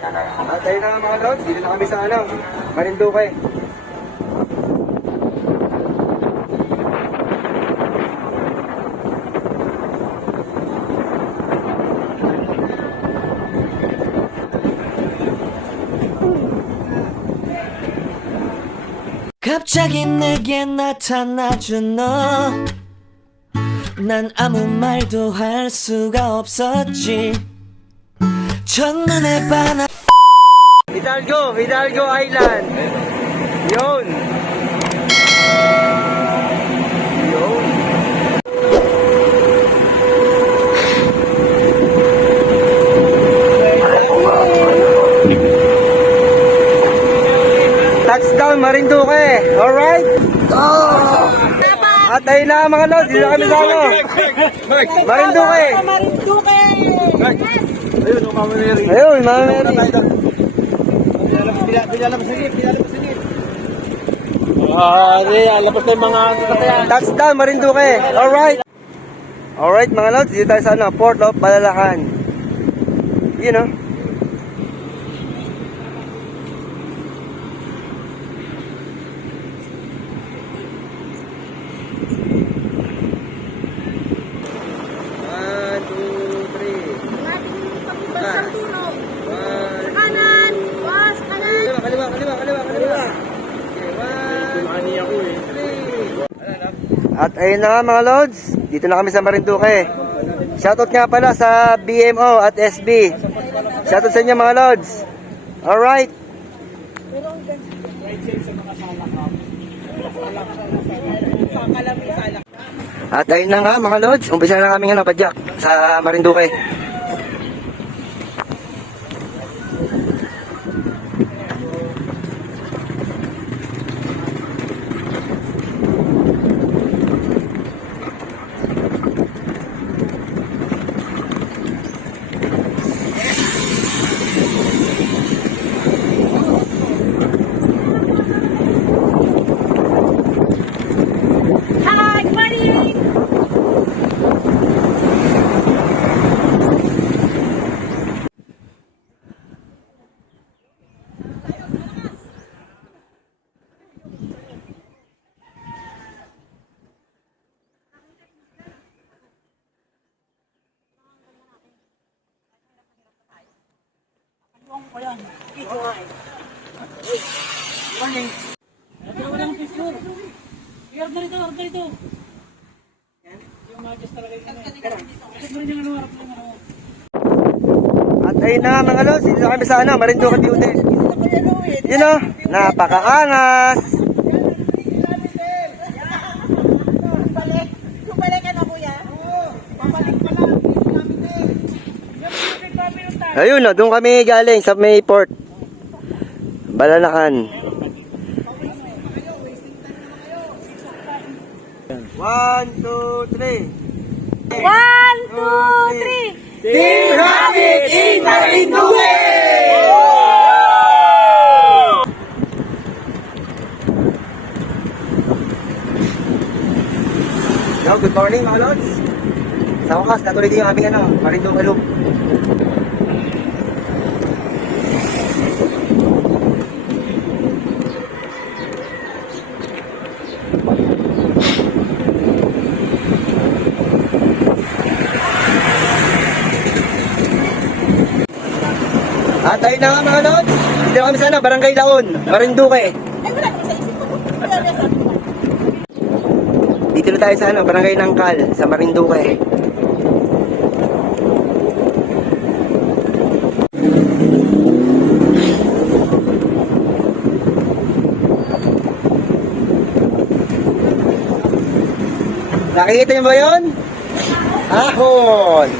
At ayun na mga lods, dito na kami sa Marinduque. 갑자기 내게 나타나준 너, 난 아무 말도 할 수가 없었지. 첫눈에 반한 Hidalgo Island. Yun. Touchdown Marinduque. Alright. At ayun na mga lods, dito kami sa Marinduque. Ayun, Mama Mary. Alapos na yung mga sasakyan. Touchdown Marinduque. Alright. Alright mga lods, dito tayo sa Port of Balalacan. You know. At ayun na nga mga lods, dito na kami sa Marinduque. Shoutout nga pala sa BMO at SB. Shoutout sa inyo mga lods. Alright. At ayun na nga mga lods, umpisa na kami nga napadyak sa Marinduque. At ayun na mga lods, dito na kami sa Marinduque Beauty. You know, napakaangas. Ayun na, doon kami galing sa may port. Balalacan. 1, 2, 3. 1, 2, 3. Team Rabbit in Marinduque! Yo, good morning mga lods. Sa wakas, natuloy din yung aming Marinduque loop. At ayun na nga mga lods, dito kami sana, Barangay Laon, Marinduque. Dito na tayo sa Barangay Nangkal, sa Marinduque. Nakikita niyo ba yun? Ahon!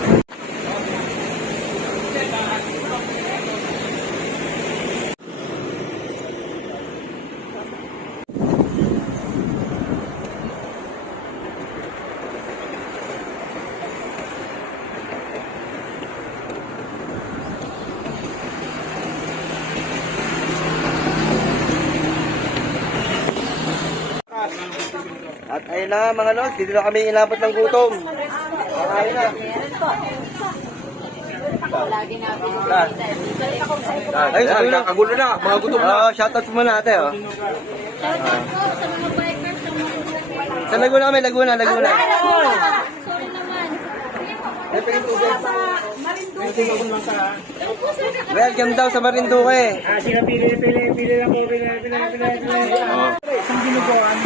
At ayun na mga lods, dito na kami inabot ng gutom. Ayun na. Ay, sabi na. Kakagulo na. Mga gutom na. Oh, shoutout muna ate, oh. Shoutout po sa mga bikers sa mga bikers. Sa Laguna kami, Laguna. Sorry naman. Welcome daw sa Marinduque. Sige, pili lang po. Pili. Isang binubuan.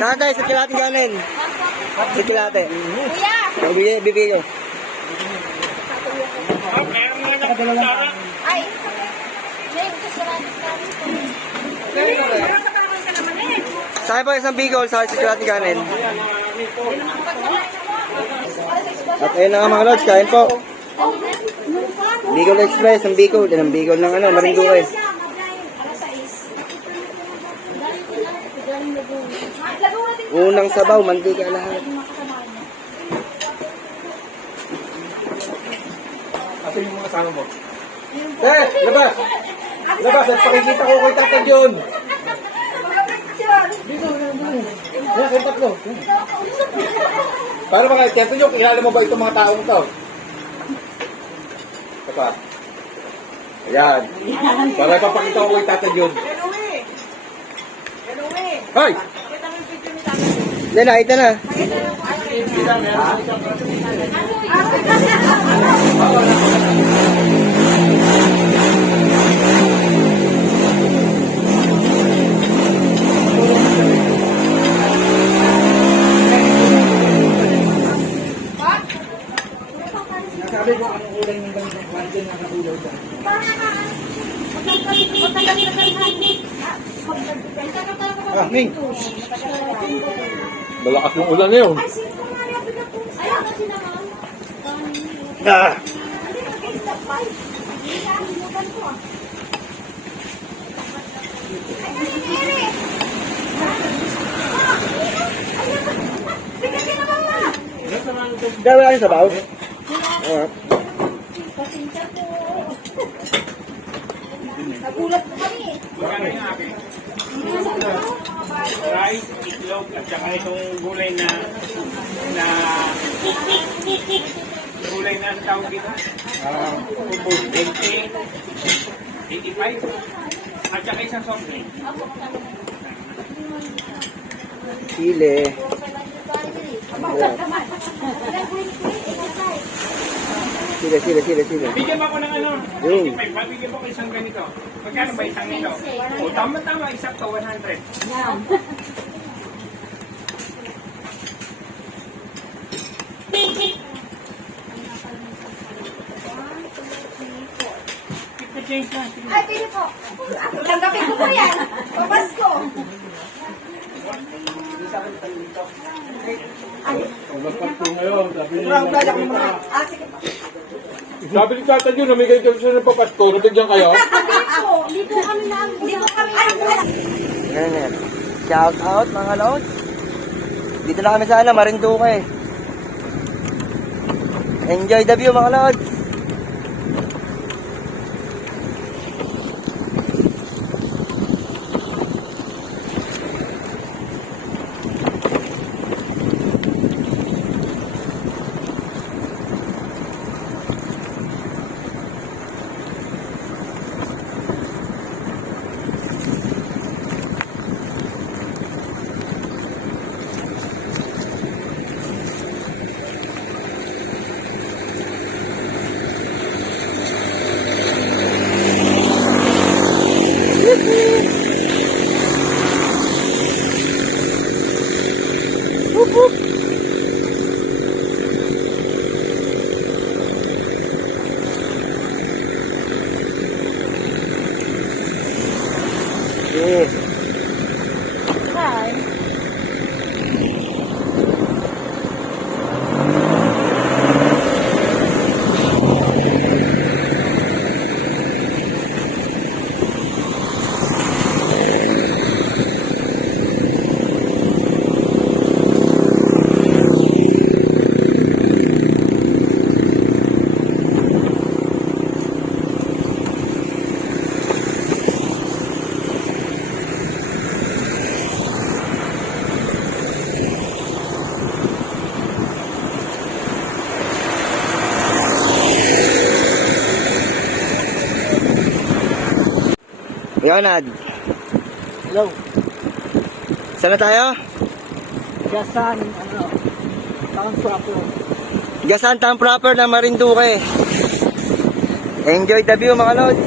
Tatay, sa kilate ganin. Sa kilate. Kuya! Bibigay. Ay! May kasarado ka rin. Sa akin po isang bigol sa kilate ganin. At ayun na nga mga lods, kain po. Bicol Express, ang Bicol. Yan ang Bicol ng ano, Marinduque. Unang sabaw, mantika lahat. Asa yung mga kasama mo? Labas! Labas! At pakikita ko kay Tata John. Yan, kayo tatlo. Para mga Tata John, kilala mo ba itong mga taong ito? Ito pa. Ayan. Para ipapakita ko kay Tata John. Hoy! Yan, nakita na. Ming. Malakas yung ulan na yun. Ah. Dami kayo sabaw? Nagulat po kami. Rice, itlog, at saka itong gulay na gulay na ang tawag dito. Ubus, 20, 85, at saka isang soft drink. Chile. Sile. Bigyan mo ako ng ano, Yun. 85, babigyan mo ko isang ganito. Magkano ba isang ito? O tama, isang to, 100. Keep the change lang. sige. Ay, pili po. Tanggapin ko po yan. Papasko. Sabi ni Tata Jun, namigay kayo siya ng papasko, nabigyan kayo? Hindi po kami na. Hindi po kami. Yan. Shout out mga lods. Dito na kami sa ano, Marinduque. Enjoy the view mga lods. Leonard. Hello. Saan na tayo? Gasan, town proper. Gasan Town proper ng Marinduque. Enjoy the view mga lods.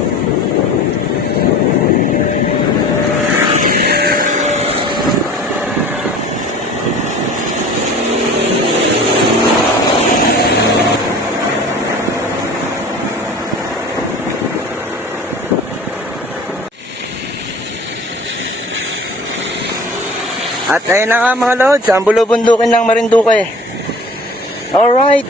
At ayun na nga mga lods, ang bulubundukin ng Marinduque. Alright.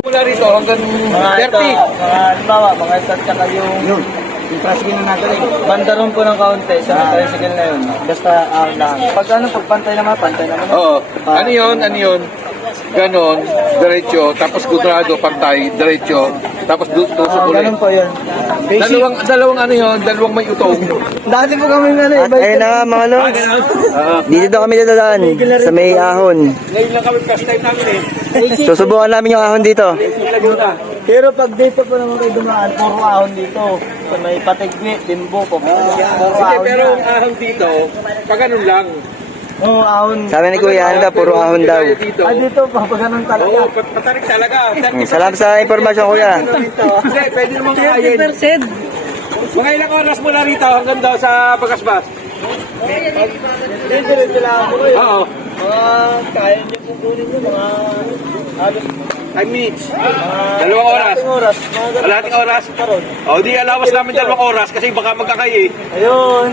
Mula rito hanggang Mga ito, 30. mga halimbawa, mga ito at saka yung tricycle natin. Banda ron po ng kaunti sa tricycle na yun. Basta lang. Pag pagpantay naman, pantay naman. Oo. Ano yun? Ano yun? Ganon, diretso, tapos kudrado, pantay, diretso, tapos tusok ulit. Ganun po yun. Dalawang ano yun, dalawang may utong. Dati po kami At ayun na nga mga lods. Dito daw kami dadaan sa may ahon. Ngayon lang kami first time namin eh. Susubukan namin yung ahon dito. Laguna. Pero pag dito po naman kayo dumaan, puro ahon dito. Sa may Patigwi, Timbo po. Puro Sige, ahon pero na. ang ahon dito, pag ganun lang. Oo, ahon. Sabi ni Kuya Anda, puro ahon daw. Dito. Dito pa, pag ganun talaga. Oo, patarik talaga. Salamat sa informasyon Kuya. Hindi, pwede naman kakain. 30%. Mga ilang oras mula rito hanggang daw sa Bagasbas? Dito rin kailangan ko yun. Oo. Mga kaya niyo po kunin yun, mga halos 5 minutes. Dalawang oras. kalahating oras. Mga ganun. Kalahating oras. Karon. O, di alawas namin 2 oras kasi baka magkakay eh. Ayun.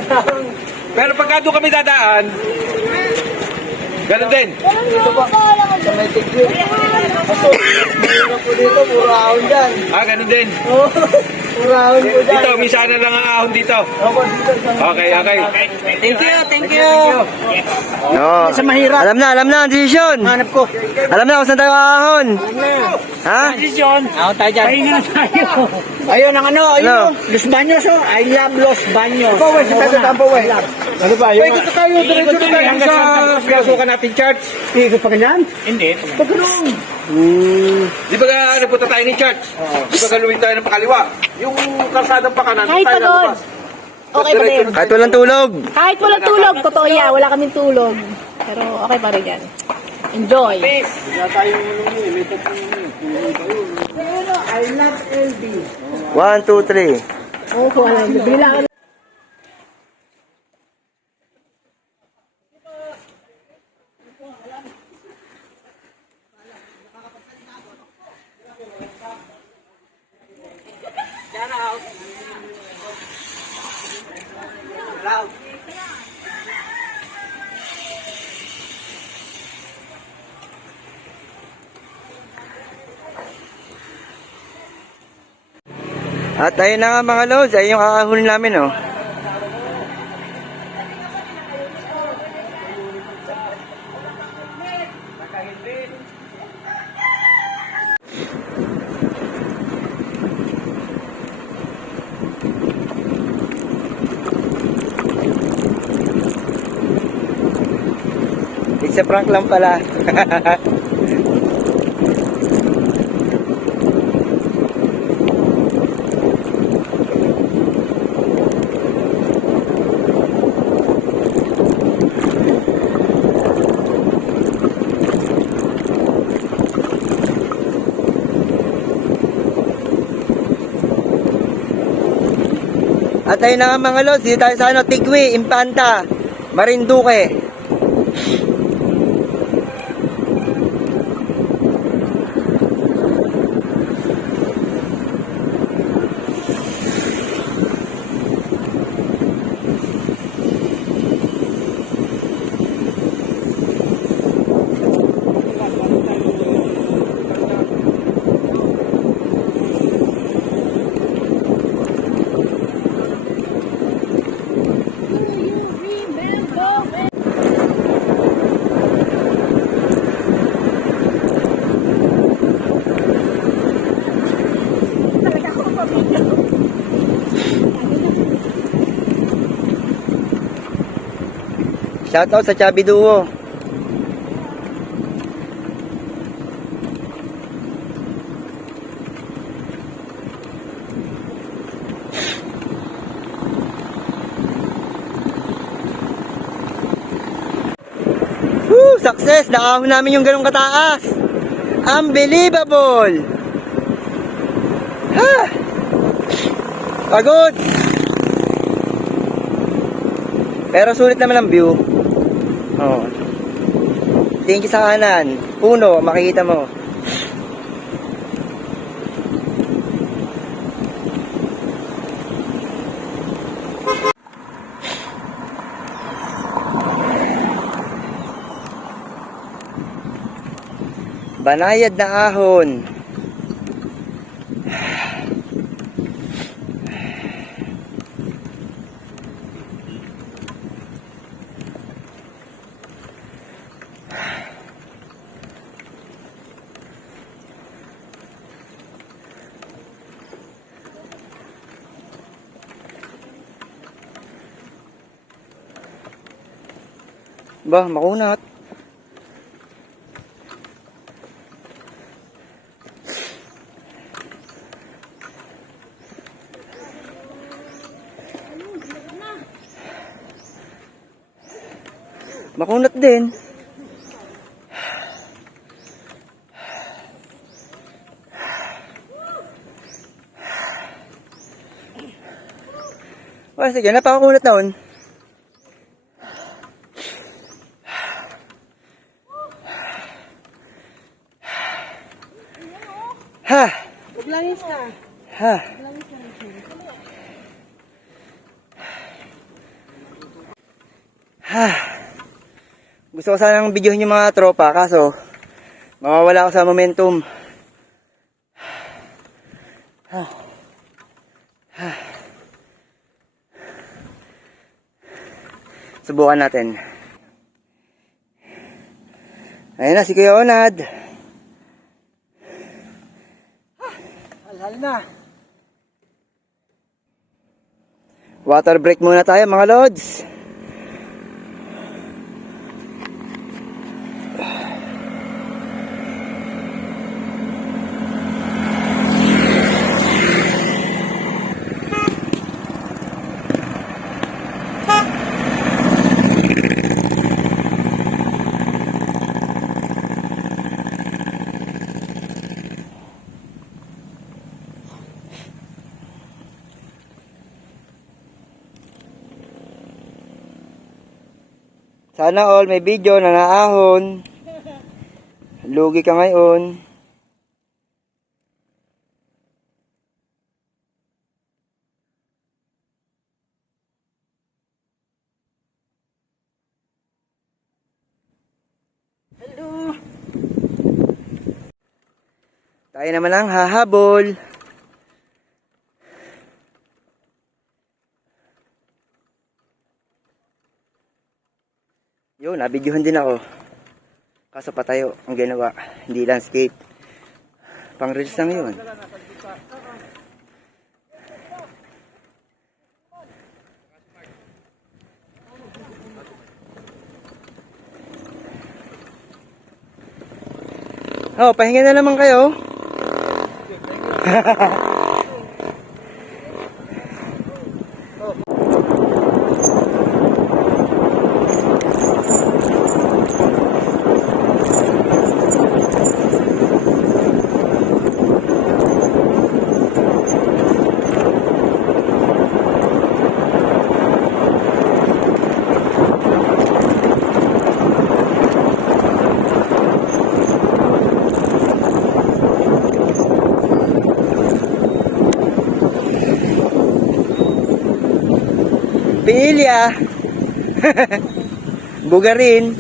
Pero pagka doon kami dadaan, ganun din. Dito pa. Sa may Tigwi. Kaso, mayroon po dito, puro ahon dyan. Ganun din. Oo, puro ahon po dyan. Dito, minsan na lang ang ahon dito. Ako dito. Okay. Thank you. No. Sa mahirap. Alam na ang desisyon. Hanap ko. Alam na kung saan tayo ahon. Ha? Ako tayo dyan. Pahinga na tayo. Ayun ang ano, ayun. Los Baños, oh. I love Los Baños. Paway, si Pedro Tampaway. Ano ba yun? Ito tayo, diretso na tayo sa pinasukan natin church. Ikot pa ganyan? Hindi. Paganoon. Di ba nagpunta tayo ni church? Di ba galuin tayo ng pakaliwa? Yung kalsadang pakanan, Kahit tayo pa doon. lalabas. Okay pa rin. Kahit walang tulog. Kahit walang tulog, totoo yan. Wala kaming tulog. Pero okay pa rin yan. Enjoy. I love LB. 1, 2, 3. Oo, wala. Bila ka. At ayun na nga mga lods, ayun yung ahon namin oh. It's a prank lang pala. At ayun na nga mga lods, dito tayo sa ano, Tigwi, Impanta, Marinduque. Shoutout sa Chubby Duo. Woo! Success! Nakahon namin yung ganong kataas. Unbelievable! Ha! Pagod! Pero sulit naman ang view. Oh. Tingin sa kanan. Puno, makikita mo. Banayad na ahon. Bah, makunat. Makunat din. Well, sige, napakakunat na on. Ha! Maglangis ka. Ha! Ha! Gusto ko sanang videohin yung mga tropa, kaso mawawala ako sa momentum. Ha! Ha! Subukan natin. Ayun na, si Kuya Onad. Hal na. Water break muna tayo mga lods. Sana all may video na naahon. Lugi ka ngayon. Hello. Tayo naman ang hahabol. Yun, nabidyohan din ako. Kaso patayo ang ginawa, hindi landscape. Pang reels lang yun. Oh, pahinga na naman kayo. Pinilya. Bugarin.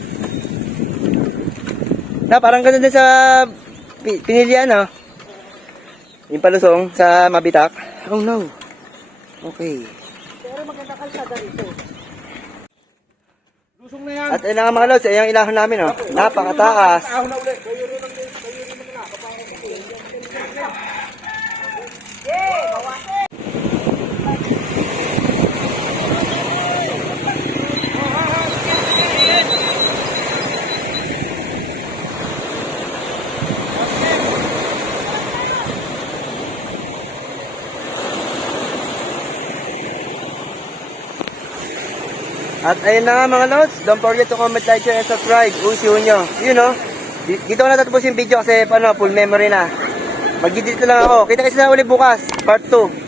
Na parang ganda din sa Pinilya, no? Yung palusong sa Mabitak. Oh no. Okay. Pero maganda kalsada rito. Lusong na yan. At ayun na nga mga lods, ayun ang ilahon namin, oh. Napakataas. Ahon na ulit. At ayun na nga mga lods, don't forget to comment, like, share, and subscribe. Uy, nyo. Yun no. Dito ko natatapos yung video kasi full memory na. Magdidito lang ako. Kita kasi na ulit bukas, part 2.